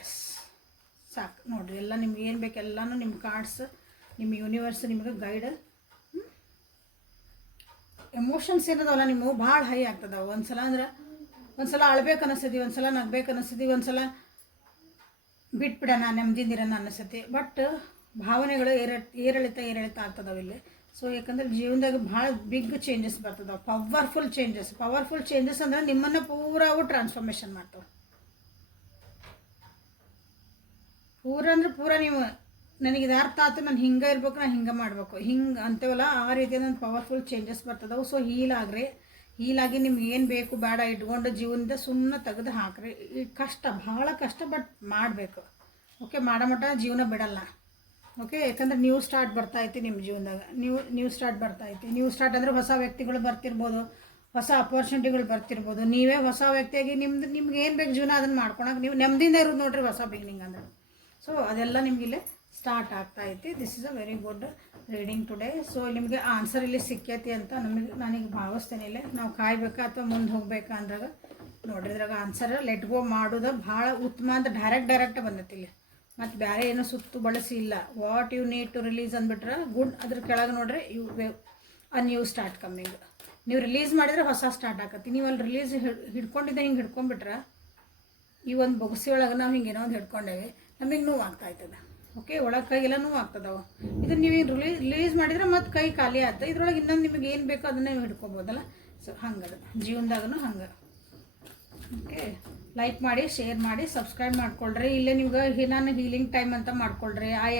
Yes, ಸಾಕು ನೋಡಿರಿ. ಎಲ್ಲ ನಿಮ್ಗೆ ಏನು ಬೇಕು ಎಲ್ಲನೂ ನಿಮ್ಮ ಕಾರ್ಡ್ಸ್, ನಿಮ್ಮ ಯೂನಿವರ್ಸ್ ನಿಮ್ಗೆ ಗೈಡ್. ಎಮೋಷನ್ಸ್ ಏನದವಲ್ಲ ನಿಮಗೆ ಭಾಳ ಹೈ ಆಗ್ತದವು. ಒಂದ್ಸಲ ಅಂದ್ರೆ ಒಂದ್ಸಲ ಅಳ್ಬೇಕು ಅನ್ನಿಸ್ತದೆ, ಒಂದ್ಸಲ ನಗ್ಬೇಕು ಅನ್ನಿಸ್ತದೆ, ಒಂದ್ಸಲ ಬಿಟ್ಬಿಡೋಣ ನೆಮ್ಮದಿದಿರೋಣ ಅನ್ನಿಸ್ತೈತಿ. ಬಟ್ ಭಾವನೆಗಳು ಏರಿಳಿತ ಆಗ್ತದವು ಇಲ್ಲಿ. ಸೊ ಯಾಕಂದ್ರೆ ಜೀವನದಾಗ ಭಾಳ ಬಿಗ್ ಚೇಂಜಸ್ ಬರ್ತದವು, ಪವರ್ಫುಲ್ ಚೇಂಜಸ್ ಅಂದ್ರೆ ನಿಮ್ಮನ್ನು ಪೂರಾವು ಟ್ರಾನ್ಸ್ಫಾರ್ಮೇಷನ್ ಮಾಡ್ತಾವೆ. ಪೂರ ನೀವು ನನಗೆ ಇದು ಅರ್ಥ ಆಯ್ತು, ನಾನು ಹಿಂಗೆ ಇರ್ಬೇಕು, ನಾನು ಹಿಂಗೆ ಮಾಡಬೇಕು, ಹಿಂಗೆ ಅಂತೇವಲ್ಲ, ಆ ರೀತಿಯಾದ ಪವರ್ಫುಲ್ ಚೇಂಜಸ್ ಬರ್ತದವು. ಸೊ ಹೀಲಾಗಿ ನಿಮ್ಗೆ ಏನು ಬೇಕು ಬೇಡ ಇಟ್ಕೊಂಡು ಜೀವನದ ಸುಮ್ಮನೆ ತೆಗೆದು ಹಾಕ್ರಿ. ಈ ಕಷ್ಟ, ಭಾಳ ಕಷ್ಟ, ಬಟ್ ಮಾಡಬೇಕು. ಓಕೆ, ಮಾಡೋ ಮಟ್ಟ ಜೀವನ ಬಿಡಲ್ಲ. ಓಕೆ, ಯಾಕಂದ್ರೆ ನ್ಯೂ ಸ್ಟಾರ್ಟ್ ಬರ್ತಾಯಿತ್ತು ನಿಮ್ಮ ಜೀವನದಾಗ. ನ್ಯೂ ಸ್ಟಾರ್ಟ್ ಬರ್ತಾಯಿತ್ತು. ನ್ಯೂ ಸ್ಟಾರ್ಟ್ ಅಂದರೆ ಹೊಸ ವ್ಯಕ್ತಿಗಳು ಬರ್ತಿರ್ಬೋದು, ಹೊಸ ಅಪರ್ಚುನಿಟಿಗಳು ಬರ್ತಿರ್ಬೋದು. ನೀವೇ ಹೊಸ ವ್ಯಕ್ತಿಯಾಗಿ ನಿಮ್ಗೆ ಏನು ಬೇಕು ಜೀವನ ಅದನ್ನು ಮಾಡ್ಕೊಳಕ್ಕೆ ನೀವು ನೆಮ್ಮದಿಯಿಂದ ಇರೋದು ನೋಡ್ರಿ ಹೊಸ ಬಿಗಿನಿಂಗ್ ಅಂದ್ರೆ. ಸೊ ಅದೆಲ್ಲ ನಿಮಗಿಲ್ಲಿ ಸ್ಟಾರ್ಟ್ ಆಗ್ತಾಯಿತ್ತು. This is a very good reading today. So ನಿಮಗೆ ಆನ್ಸರ್ ಇಲ್ಲಿ ಸಿಕ್ಕೈತಿ ಅಂತ ನನಗೆ ಭಾವಿಸ್ತೇನೆ. ಇಲ್ಲೇ ನಾವು ಕಾಯ್ಬೇಕಾ ಅಥವಾ ಮುಂದೆ ಹೋಗ್ಬೇಕಾ ಅಂದಾಗ ನೋಡ್ರಿ, ಇದ್ರಾಗ ಆನ್ಸರ್ ಲೆಟ್ ಗೋ ಮಾಡೋದು ಭಾಳ ಉತ್ತಮ ಅಂತ ಡೈರೆಕ್ಟ್ ಬಂದೈತಿ ಇಲ್ಲಿ. ಮತ್ತು ಬೇರೆ ಏನೋ ಸುತ್ತು ಬಳಸಿ ಇಲ್ಲ. What you need to release ಅಂದ್ಬಿಟ್ರೆ ಗುಡ್. ಅದ್ರ ಕೆಳಗೆ ನೋಡ್ರಿ ಅ ನ್ಯೂ ಸ್ಟಾರ್ಟ್ ಕಮ್ಮಿಂಗ್. ನೀವು ರಿಲೀಸ್ ಮಾಡಿದರೆ ಹೊಸ ಸ್ಟಾರ್ಟ್ ಆಕತಿ. ನೀವು ಅಲ್ಲಿ ರಿಲೀಸ್ ಹಿಡ್ಕೊಂಡಿದ್ದೆ ಹಿಂಗೆ ಹಿಡ್ಕೊಂಡ್ಬಿಟ್ರೆ ಈ ಒಂದು ಬೊಗಸಿ ಒಳಗೆ ನಾವು ಹಿಂಗೆ ಏನೋ ಒಂದು ಹಿಡ್ಕೊಂಡೇವೆ, ನಮಗೆ ನೋವು ಆಗ್ತಾಯ್ತದೆ. ಓಕೆ, ಒಳಗೆ ಕೈಗೆಲ್ಲ ನೋವು ಆಗ್ತದವ. ಇದನ್ನು ನೀವು ರಿಲೀಸ್ ಮಾಡಿದ್ರೆ ಮತ್ತು ಕೈ ಖಾಲಿ ಆಗ್ತದೆ. ಇದ್ರೊಳಗೆ ಇನ್ನೊಂದು ನಿಮಗೆ ಏನು ಬೇಕೋ ಅದನ್ನೇ ಹಿಡ್ಕೊಬೋದಲ್ಲ. ಸೊ ಹಂಗದ ಜೀವನದಾಗೂ ಹಂಗೆ. ಓಕೆ, ಲೈಕ್ ಮಾಡಿ, ಶೇರ್ ಮಾಡಿ, ಸಬ್ಸ್ಕ್ರೈಬ್ ಮಾಡ್ಕೊಳ್ರಿ. ಇಲ್ಲೇ ನಿಮ್ಗೆ ನಾನು ಹೀಲಿಂಗ್ ಟೈಮ್ ಅಂತ ಮಾಡ್ಕೊಳ್ರಿ. ಐ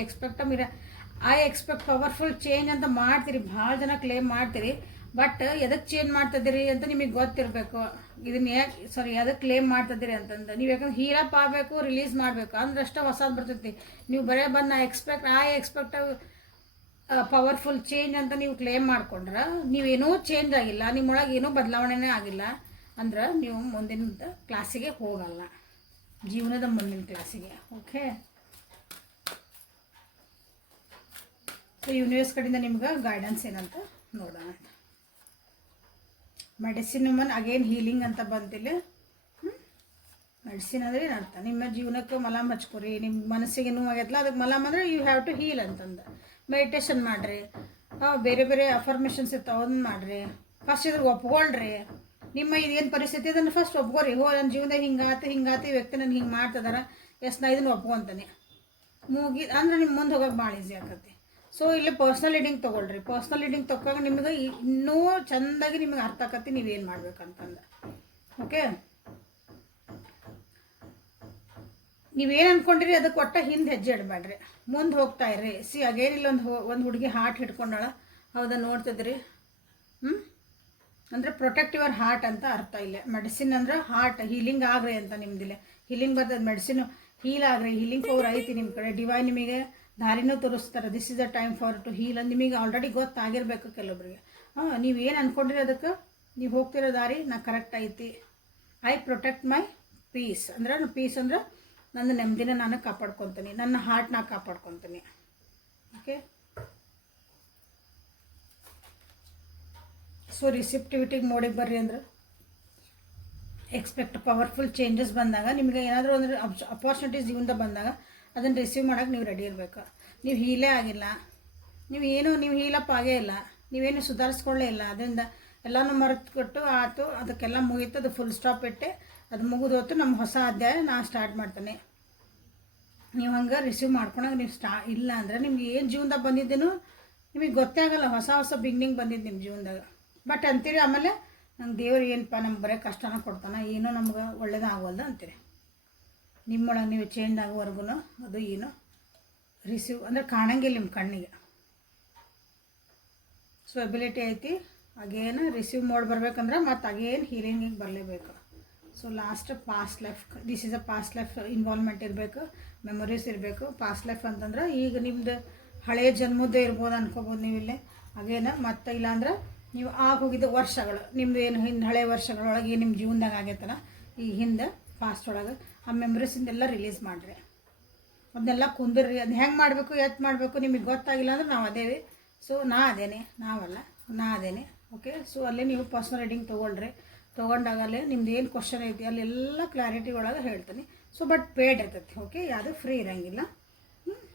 ಎಕ್ಸ್ಪೆಕ್ಟ್ ಪವರ್ಫುಲ್ ಚೇಂಜ್ ಅಂತ ಮಾಡ್ತೀರಿ, ಭಾಳ ಜನ ಕ್ಲೇಮ್ ಮಾಡ್ತೀರಿ. ಬಟ್ ಎದಕ್ಕೆ ಚೇಂಜ್ ಮಾಡ್ತಿದ್ದೀರಿ ಅಂತ ನಿಮಗೆ ಗೊತ್ತಿರಬೇಕು. ಇದನ್ನ ಎದಕ್ಕೆ ಕ್ಲೇಮ್ ಮಾಡ್ತಿದ್ದೀರಿ ಅಂತಂದು. ನೀವು ಯಾಕಂದ್ರೆ ಹೀಲಪ್ ಆಗಬೇಕು, ರಿಲೀಸ್ ಮಾಡಬೇಕು ಅಂದ್ರಷ್ಟೇ ಹೊಸದು ಬರ್ತೈತಿ. ನೀವು ಬರೇ ಬಂದು ಐ ಎಕ್ಸ್ಪೆಕ್ಟ್ ಪವರ್ಫುಲ್ ಚೇಂಜ್ ಅಂತ ನೀವು ಕ್ಲೇಮ್ ಮಾಡ್ಕೊಂಡ್ರೆ ನೀವೇನೂ ಚೇಂಜ್ ಆಗಿಲ್ಲ, ನಿಮ್ಮೊಳಗೆ ಏನೂ ಬದಲಾವಣೆನೇ ಆಗಿಲ್ಲ ಅಂದ್ರೆ ನೀವು ಮುಂದಿನ ಕ್ಲಾಸಿಗೆ ಹೋಗಲ್ಲ, ಜೀವನದ ಮುಂದಿನ ಕ್ಲಾಸಿಗೆ. ಓಕೆ, ಸೊ ಯೂನಿವರ್ಸ್ ಕಡೆಯಿಂದ ನಿಮ್ಗೆ ಗೈಡೆನ್ಸ್ ಏನಂತ ನೋಡೋಣ. ಮೆಡಿಸಿನ್ ಅಗೇನ್ ಹೀಲಿಂಗ್ ಅಂತ ಬಂತಿಲ್ಲ. ಮೆಡಿಸಿನ್ ಅಂದರೆ ಏನರ್ಥ, ನಿಮ್ಮ ಜೀವನಕ್ಕೆ ಮಲಾಮ್ ಹಚ್ಕೊರಿ. ನಿಮ್ಮ ಮನಸ್ಸಿಗೆ ನೋವಾಗೈತಲ್ಲ ಅದಕ್ಕೆ ಮಲಾಮ್ ಅಂದರೆ ಯು ಹ್ಯಾವ್ ಟು ಹೀಲ್ ಅಂತಂದು. ಮೆಡಿಟೇಷನ್ ಮಾಡಿರಿ, ಬೇರೆ ಬೇರೆ ಅಫರ್ಮೇಷನ್ಸ್ ಇರ್ತಾವೆ ಅದನ್ನ ಮಾಡಿರಿ. ಫಸ್ಟ್ ಇದ್ರ ಒಪ್ಕೊಳ್ರಿ. ನಿಮ್ಮ ಇದೇನು ಪರಿಸ್ಥಿತಿ ಅದನ್ನು ಫಸ್ಟ್ ಒಪ್ಕೋರಿ. ನನ್ನ ಜೀವನದಾಗ ಹಿಂಗಾತು ಈ ವ್ಯಕ್ತಿ ನನಗೆ ಹಿಂಗೆ ಮಾಡ್ತಿದಾರ, ಎಸ್ ನಾ ಇದನ್ನು ಒಪ್ಕೊತಾನೆ ಅಂದ್ರೆ ನಿಮ್ಮ ಮುಂದೆ ಹೋಗೋಕೆ ಭಾಳ ಈಸಿ ಆಗ್ತೈತಿ. ಸೊ ಇಲ್ಲಿ ಪರ್ಸ್ನಲ್ ರೀಡಿಂಗ್ ತೊಗೊಳ್ರಿ. ಪರ್ಸ್ನಲ್ ರೀಡಿಂಗ್ ತೊಗೊಂಡು ನಿಮಗೆ ಇನ್ನೂ ಚೆಂದಾಗಿ ನಿಮಗೆ ಅರ್ಥ ಆಕತಿ ನೀವೇನು ಮಾಡ್ಬೇಕಂತಂದು. ಓಕೆ, ನೀವೇನು ಅಂದ್ಕೊಂಡಿರಿ ಅದಕ್ಕೆ ಒಟ್ಟು ಹಿಂದೆ ಹೆಜ್ಜೆ ಇಡಬೇಡ್ರಿ, ಮುಂದೆ ಹೋಗ್ತಾ ಇರ್ರಿ. ಅಗೇನ್ ಇಲ್ಲಿ ಒಂದು ಹುಡುಗಿ ಹಾರ್ಟ್ ಹಿಡ್ಕೊಂಡಾಳ, ಹೌದಾ ನೋಡ್ತಿದ್ರಿ. ಅಂದರೆ ಪ್ರೊಟೆಕ್ಟ್ ಯುವರ್ ಹಾರ್ಟ್ ಅಂತ ಅರ್ಥ ಇಲ್ಲ. ಮೆಡಿಸಿನ್ ಅಂದ್ರೆ ಹಾರ್ಟ್ ಹೀಲಿಂಗ್ ಆಗ್ರಿ ಅಂತ ನಿಮ್ದಿಲ್ಲ. ಹೀಲಿಂಗ್ ಬರ್ತದೆ, ಮೆಡಿಸಿನ್ ಹೀಲ್ ಆಗ್ರಿ, ಹೀಲಿಂಗ್ ಪವರ್ ಐತಿ ನಿಮ್ಮ ಕಡೆ. ಡಿವೈನ್ ನಿಮಗೆ ದಾರಿನೂ ತೋರಿಸ್ತಾರೆ. This is the time for to heal ಅಂತ ನಿಮಗೆ ಆಲ್ರೆಡಿ ಗೊತ್ತಾಗಿರ್ಬೇಕು ಕೆಲವೊಬ್ರಿಗೆ. ನೀವೇನು ಅಂದ್ಕೊಂಡಿರಿ ಅದಕ್ಕೆ ನೀವು ಹೋಗ್ತಿರೋ ದಾರಿ ನಾ ಕರೆಕ್ಟ್ ಐತಿ. ಐ ಪ್ರೊಟೆಕ್ಟ್ ಮೈ ಪೀಸ್ ಅಂದ್ರೆ ಪೀಸ್ ಅಂದ್ರೆ ನನ್ನ ನೆಮ್ಮದಿನ ನಾನು ಕಾಪಾಡ್ಕೊತೀನಿ, ನನ್ನ ಹಾರ್ಟ್ ನಾ ಕಾಪಾಡ್ಕೊತೀನಿ. ಓಕೆ, ಸೊ ರಿಸಿಪ್ಟಿವಿಟಿಗೆ ಮೋಡಿಗೆ ಬರ್ರಿ ಅಂದ್ರೆ ಎಕ್ಸ್ಪೆಕ್ಟ್ ಪವರ್ಫುಲ್ ಚೇಂಜಸ್ ಬಂದಾಗ ನಿಮಗೆ ಏನಾದರೂ ಒಂದು ಅಪಾರ್ಚುನಿಟೀಸ್ ಜೀವನದಾಗ ಬಂದಾಗ ಅದನ್ನು ರಿಸೀವ್ ಮಾಡೋಕೆ ನೀವು ರೆಡಿ ಇರಬೇಕು. ನೀವು ಹೀಲೇ ಆಗಿಲ್ಲ, ನೀವು ಹೀಲಪ್ ಆಗೇ ಇಲ್ಲ, ನೀವೇನು ಸುಧಾರಿಸ್ಕೊಳ್ಳೇ ಇಲ್ಲ. ಅದರಿಂದ ಎಲ್ಲನೂ ಮರೆತು ಕೊಟ್ಟು ಆಯಿತು, ಅದಕ್ಕೆಲ್ಲ ಮುಗೀತು, ಅದು ಫುಲ್ ಸ್ಟಾಪ್ ಇಟ್ಟೆ, ಅದು ಮುಗಿದು ಹೊತ್ತು ನಮ್ಮ ಹೊಸ ಅಧ್ಯಾಯ ನಾನು ಸ್ಟಾರ್ಟ್ ಮಾಡ್ತೇನೆ. ನೀವು ಹಂಗೆ ರಿಸೀವ್ ಮಾಡ್ಕೊಳಕ್ಕೆ ನೀವು ಇಲ್ಲ ಅಂದರೆ ನಿಮ್ಗೆ ಏನು ಜೀವನದಾಗ ಬಂದಿದ್ದೇನೋ ನಿಮಗೆ ಗೊತ್ತೇ ಆಗಲ್ಲ. ಹೊಸ ಬಿಗ್ನಿಂಗ್ ಬಂದಿದ್ದು ನಿಮ್ಮ ಜೀವನದಾಗ. ಬಟ್ ಅಂತೀರಿ ಆಮೇಲೆ ನಂಗೆ ದೇವ್ರು ಏನಪ್ಪ ನಮ್ಗೆ ಬರೀ ಕಷ್ಟನ ಕೊಡ್ತಾನೆ, ಏನೋ ನಮ್ಗೆ ಒಳ್ಳೇದಾಗವಲ್ದು ಅಂತೀರಿ. ನಿಮ್ಮೊಳಗೆ ನೀವು ಚೇಂಜ್ ಆಗೋವರೆಗೂ ಅದು ಏನು ರಿಸೀವ್ ಅಂದರೆ ಕಾಣಂಗಿಲ್ಲ ನಿಮ್ಮ ಕಣ್ಣಿಗೆ. ಸೊ ಎಬಿಲಿಟಿ ಐತಿ. ಅಗೇನ್ ರಿಸೀವ್ ಮಾಡಿ ಬರ್ಬೇಕಂದ್ರೆ ಮತ್ತು ಅಗೇನ್ ಹೀಲಿಂಗಿಗೆ ಬರಲೇಬೇಕು. So last past life, this is a past life involvement ಇರಬೇಕು, ಮೆಮೊರೀಸ್ ಇರಬೇಕು. ಪಾಸ್ಟ್ ಲೈಫ್ ಅಂತಂದ್ರೆ ಈಗ ನಿಮ್ಮದು ಹಳೆಯ ಜನ್ಮದ್ದೇ ಇರ್ಬೋದು ಅನ್ಕೋಬೋದು ನೀವಿಲ್ಲೇ. ಅಗೇನ ಮತ್ತು ಇಲ್ಲಾಂದ್ರೆ ನೀವು ಹೋಗಿದ್ದ ವರ್ಷಗಳು ನಿಮ್ಮದು ಏನು ಹಳೆಯ ವರ್ಷಗಳೊಳಗೆ ನಿಮ್ಮ ಜೀವನದಾಗ ಆಗೈತಲ್ಲ ಈ ಹಿಂದೆ ಪಾಸ್ಟ್ ಒಳಗೆ ಆ ಮೆಮೊರೀಸಿಂದೆಲ್ಲ ರಿಲೀಸ್ ಮಾಡಿರಿ. ಅದನ್ನೆಲ್ಲ ಕುಂದಿರ್ರಿ. ಅದು ಹೆಂಗೆ ಮಾಡಬೇಕು ಎತ್ತು ಮಾಡಬೇಕು ನಿಮಗೆ ಗೊತ್ತಾಗಿಲ್ಲ ಅಂದ್ರೆ ನಾವು ಅದೇವಿ. ಸೊ ನಾ ಅದೇನೆ, ನಾವಲ್ಲ ನಾ ಅದೇನೆ. ಓಕೆ, ಸೊ ಅಲ್ಲೇ ನೀವು ಪರ್ಸ್ನಲ್ ರೀಡಿಂಗ್ ತೊಗೊಳ್ರಿ. ತೊಗೊಂಡಾಗಲೇ ನಿಮ್ದು ಏನು ಕ್ವಶನ್ ಐತಿ ಅಲ್ಲೆಲ್ಲ ಕ್ಲಾರಿಟಿ ಒಳಗೆ ಹೇಳ್ತೀನಿ. ಸೊ ಬಟ್ ಪೇಡ್ ಇರ್ತೈತಿ. ಓಕೆ, ಯಾವುದು ಫ್ರೀ ಇರೋಂಗಿಲ್ಲ.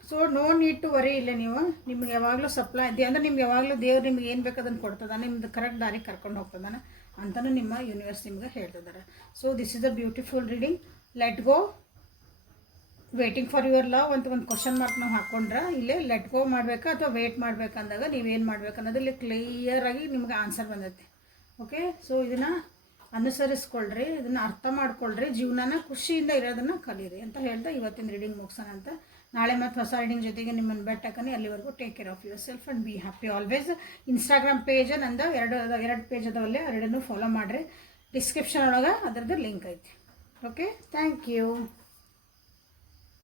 So no need to worry. ಇಲ್ಲ ನೀವು ನಿಮ್ಗೆ ಯಾವಾಗಲೂ ಸಪ್ಲೈ ಇದೆ ಅಂದರೆ ನಿಮ್ಗೆ ಯಾವಾಗಲೂ ದೇವ್ರು ನಿಮ್ಗೆ ಏನು ಬೇಕು ಅದನ್ನು ಕೊಡ್ತದಾನೆ, ನಿಮ್ದು ಕರೆಕ್ಟ್ ದಾರಿ ಕರ್ಕೊಂಡು ಹೋಗ್ತದಾನೆ ಅಂತಲೂ ನಿಮ್ಮ ಯೂನಿವರ್ಸ್ ನಿಮ್ಗೆ ಹೇಳ್ತಿದ್ದಾರೆ. So this is a beautiful reading. Let go, waiting for your love ಅಂತ ಒಂದು ಕ್ವಶನ್ ಮಾರ್ಕ್ ನಾವು ಹಾಕ್ಕೊಂಡ್ರೆ ಇಲ್ಲೇ ಲೆಟ್ ಗೋ ಮಾಡಬೇಕಾ ಅಥವಾ ವೇಟ್ ಮಾಡಬೇಕಂದಾಗ ನೀವೇನು ಮಾಡ್ಬೇಕು ಅನ್ನೋದು ಇಲ್ಲಿ ಕ್ಲಿಯರಾಗಿ ನಿಮ್ಗೆ ಆನ್ಸರ್ ಬಂದೈತೆ. ಓಕೆ, ಸೊ ಇದನ್ನು ಅನುಸರಿಸ್ಕೊಳ್ರಿ, ಇದನ್ನು ಅರ್ಥ ಮಾಡ್ಕೊಳ್ರಿ, ಜೀವನನ ಖುಷಿಯಿಂದ ಇರೋದನ್ನು ಕಲೀರಿ ಅಂತ ಹೇಳ್ತಾ ಇವತ್ತಿನ ರೀಡಿಂಗ್ ಮುಗಿಸೋಣ ಅಂತ. ನಾಳೆ ಮತ್ತು ಹೊಸ ರೀಡಿಂಗ್ ಜೊತೆಗೆ ನಿಮ್ಮನ್ನು ಬೆಟ್ಟಕ್ಕನೆ. ಅಲ್ಲಿವರೆಗೂ take care of your self and be happy always. Instagram page ನಂದು ಎರಡು ಪೇಜ್ ಅದಾವಲ್ಲೇ, ಎರಡನ್ನೂ ಫಾಲೋ ಮಾಡಿರಿ. ಡಿಸ್ಕ್ರಿಪ್ಷನ್ ಒಳಗೆ ಅದರದ್ದು ಲಿಂಕ್ ಐತಿ. Okay, thank you.